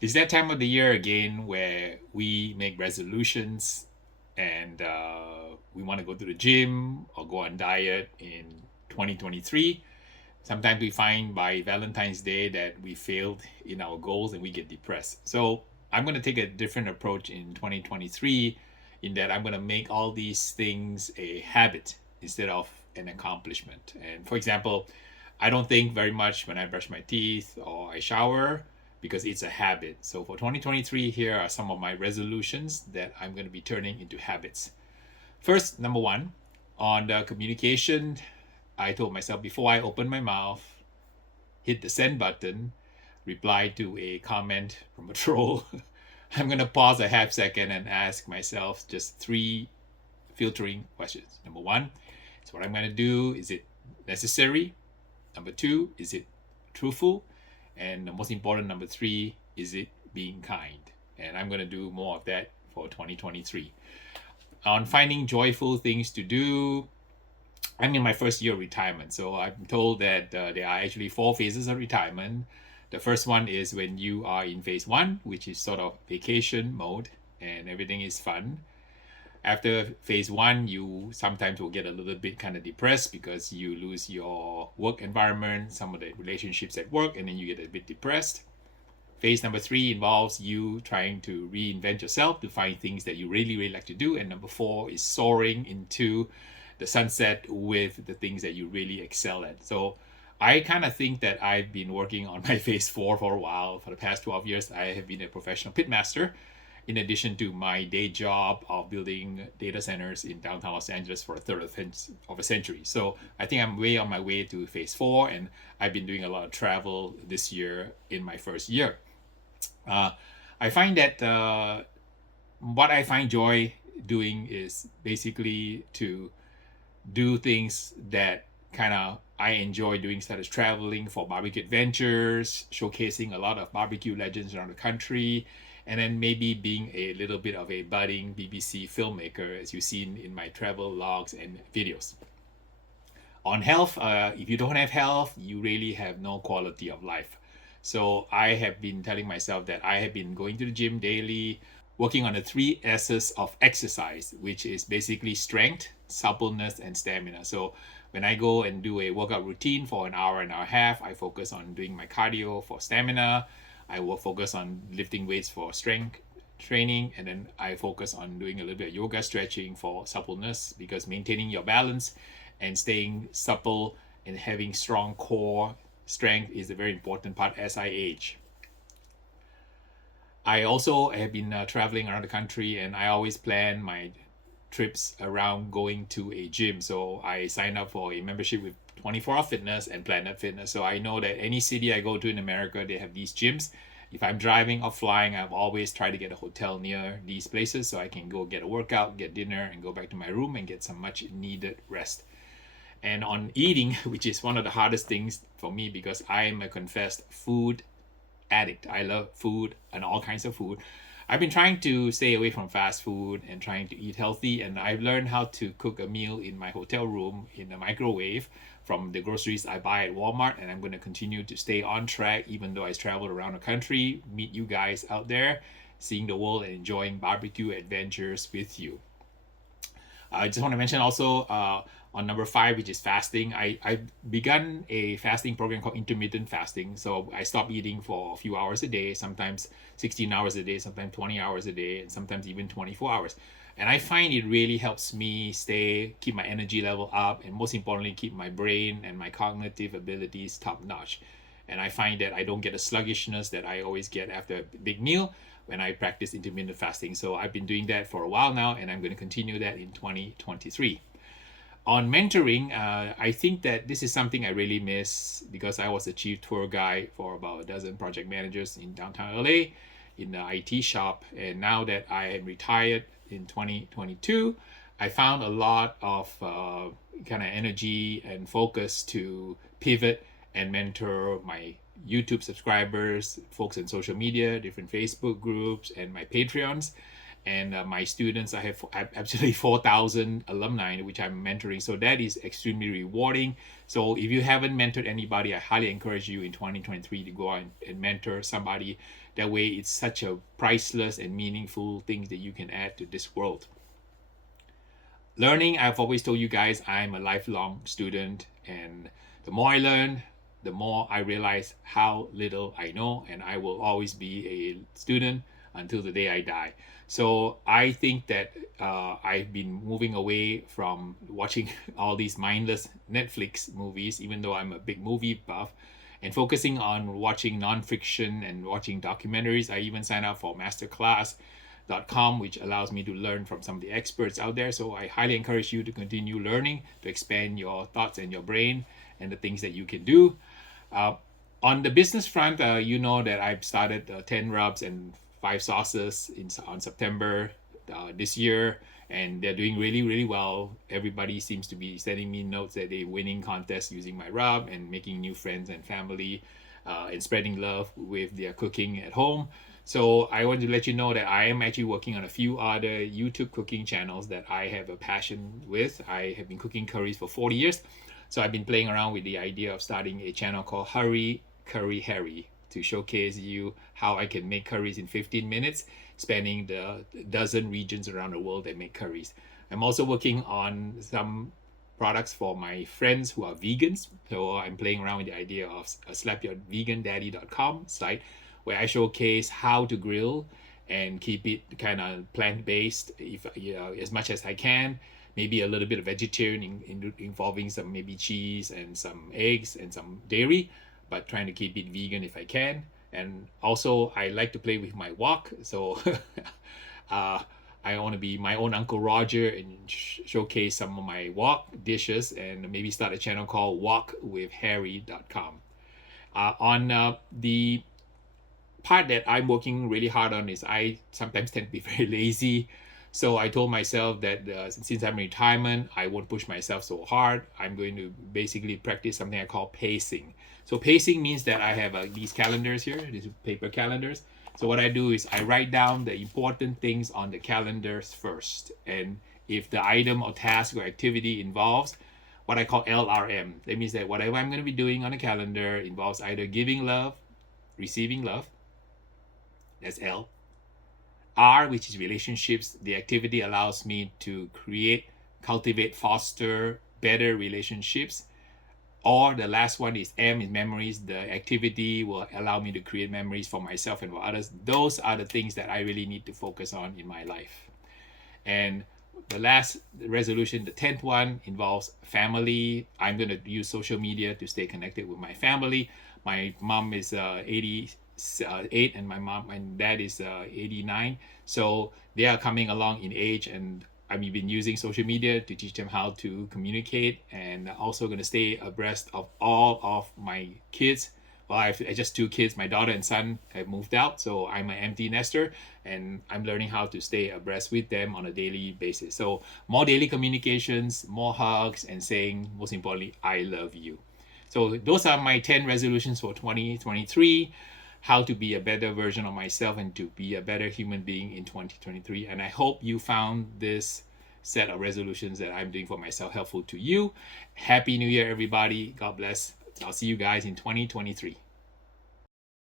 It's that time of the year again where we make resolutions and we want to go to the gym or go on diet in 2023. Sometimes we find by Valentine's Day that we failed in our goals and we get depressed. So I'm going to take a different approach in 2023 in that I'm going to make all these things a habit instead of an accomplishment. And for example, I don't think very much when I brush my teeth or I shower because it's a habit. So for 2023, here are some of my resolutions that I'm going to be turning into habits. First, number one, on the communication, I told myself before I open my mouth, hit the send button, reply to a comment from a troll, I'm going to pause a half second and ask myself just three filtering questions. Number one, so what I'm going to do, is it necessary? Number two, is it truthful? And the most important, number three, is it being kind? And I'm going to do more of that for 2023. On finding joyful things to do, I'm in my first year of retirement. So I'm told that there are actually 4 phases of retirement. The first one is when you are in phase one, which is sort of vacation mode and everything is fun. After phase one, you sometimes will get a little bit kind of depressed because you lose your work environment, some of the relationships at work, and then you get a bit depressed. Phase number three involves you trying to reinvent yourself to find things that you really, really like to do. And number four is soaring into the sunset with the things that you really excel at. So I kind of think that I've been working on my phase four for a while. For the past 12 years, I have been a professional pitmaster in addition to my day job of building data centers in downtown Los Angeles for a third of a century. So I think I'm way on my way to phase four, and I've been doing a lot of travel this year in my first year. Uh, I find that what I find joy doing is basically to do things that kind of I enjoy doing, such as traveling for barbecue adventures, showcasing a lot of barbecue legends around the country, and then maybe being a little bit of a budding BBC filmmaker, as you've seen in my travel logs and videos. On health, if you don't have health, you really have no quality of life. So I have been telling myself that I have been going to the gym daily, working on the 3 S's of exercise, which is basically strength, suppleness, and stamina. So when I go and do a workout routine for an hour and a half, I focus on doing my cardio for stamina. I will focus on lifting weights for strength training, and then I focus on doing a little bit of yoga stretching for suppleness, because maintaining your balance and staying supple and having strong core strength is a very important part as I age. I also have been traveling around the country, and I always plan my trips around going to a gym. So I sign up for a membership with 24 Hour Fitness and Planet Fitness. So I know that any city I go to in America, they have these gyms. If I'm driving or flying, I've always tried to get a hotel near these places so I can go get a workout, get dinner, and go back to my room and get some much needed rest. And on eating, which is one of the hardest things for me because I'm a confessed food addict. I love food and all kinds of food. I've been trying to stay away from fast food and trying to eat healthy, and I've learned how to cook a meal in my hotel room in a microwave from the groceries I buy at Walmart, and I'm going to continue to stay on track even though I travel around the country, meet you guys out there, seeing the world and enjoying barbecue adventures with you. I just want to mention also on number five, which is fasting. I've begun a fasting program called intermittent fasting. So I stop eating for a few hours a day, sometimes 16 hours a day, sometimes 20 hours a day, and sometimes even 24 hours. And I find it really helps me keep my energy level up, and most importantly, keep my brain and my cognitive abilities top notch. And I find that I don't get a sluggishness that I always get after a big meal when I practice intermittent fasting. So I've been doing that for a while now, and I'm going to continue that in 2023. On mentoring, I think that this is something I really miss because I was a chief tour guide for about a dozen project managers in downtown LA in the IT shop. And now that I am retired in 2022, I found a lot of kind of energy and focus to pivot and mentor my YouTube subscribers, folks in social media, different Facebook groups, and my Patreons. And my students, I have absolutely 4,000 alumni which I'm mentoring, so that is extremely rewarding. So if you haven't mentored anybody, I highly encourage you in 2023 to go out and mentor somebody. That way it's such a priceless and meaningful thing that you can add to this world. Learning, I've always told you guys, I'm a lifelong student, and the more I learn, the more I realize how little I know, and I will always be a student until the day I die. So I think that I've been moving away from watching all these mindless Netflix movies, even though I'm a big movie buff, and focusing on watching nonfiction and watching documentaries. I even signed up for masterclass.com, which allows me to learn from some of the experts out there. So I highly encourage you to continue learning, to expand your thoughts and your brain and the things that you can do. On the business front, you know that I've started 10 rubs and 5 sauces on September this year, and they're doing really, really well. Everybody seems to be sending me notes that they're winning contests using my rub and making new friends and family, and spreading love with their cooking at home. So I want to let you know that I am actually working on a few other YouTube cooking channels that I have a passion with. I have been cooking curries for 40 years. So I've been playing around with the idea of starting a channel called Hurry Curry Harry to showcase you how I can make curries in 15 minutes, spanning the dozen regions around the world that make curries. I'm also working on some products for my friends who are vegans. So I'm playing around with the idea of a slapyourvegandaddy.com site where I showcase how to grill and keep it kind of plant-based, if as much as I can. Maybe a little bit of vegetarian involving some maybe cheese and some eggs and some dairy, but trying to keep it vegan if I can. And also I like to play with my wok, so I want to be my own Uncle Roger and showcase some of my wok dishes, and maybe start a channel called wokwithharry.com. On the part that I'm working really hard on is I sometimes tend to be very lazy. So I told myself that since I'm in retirement, I won't push myself so hard. I'm going to basically practice something I call pacing. So pacing means that I have these calendars here, these paper calendars. So what I do is I write down the important things on the calendars first. And if the item or task or activity involves what I call LRM, that means that whatever I'm going to be doing on the calendar involves either giving love, receiving love, that's L. R, which is relationships. The activity allows me to create, cultivate, foster better relationships. Or the last one is M, is memories. The activity will allow me to create memories for myself and for others. Those are the things that I really need to focus on in my life. And the last resolution, the 10th one, involves family. I'm going to use social media to stay connected with my family. My mom is 88 and my dad is 89, so they are coming along in age, and I've been using social media to teach them how to communicate, and also going to stay abreast of all of my kids. Well, I have just 2 kids. My daughter and son have moved out, so I'm an empty nester, and I'm learning how to stay abreast with them on a daily basis. So more daily communications, more hugs, and saying, most importantly, I love you. So those are my 10 resolutions for 2023. How to be a better version of myself and to be a better human being in 2023. And I hope you found this set of resolutions that I'm doing for myself helpful to you. Happy New Year, everybody. God bless. I'll see you guys in 2023.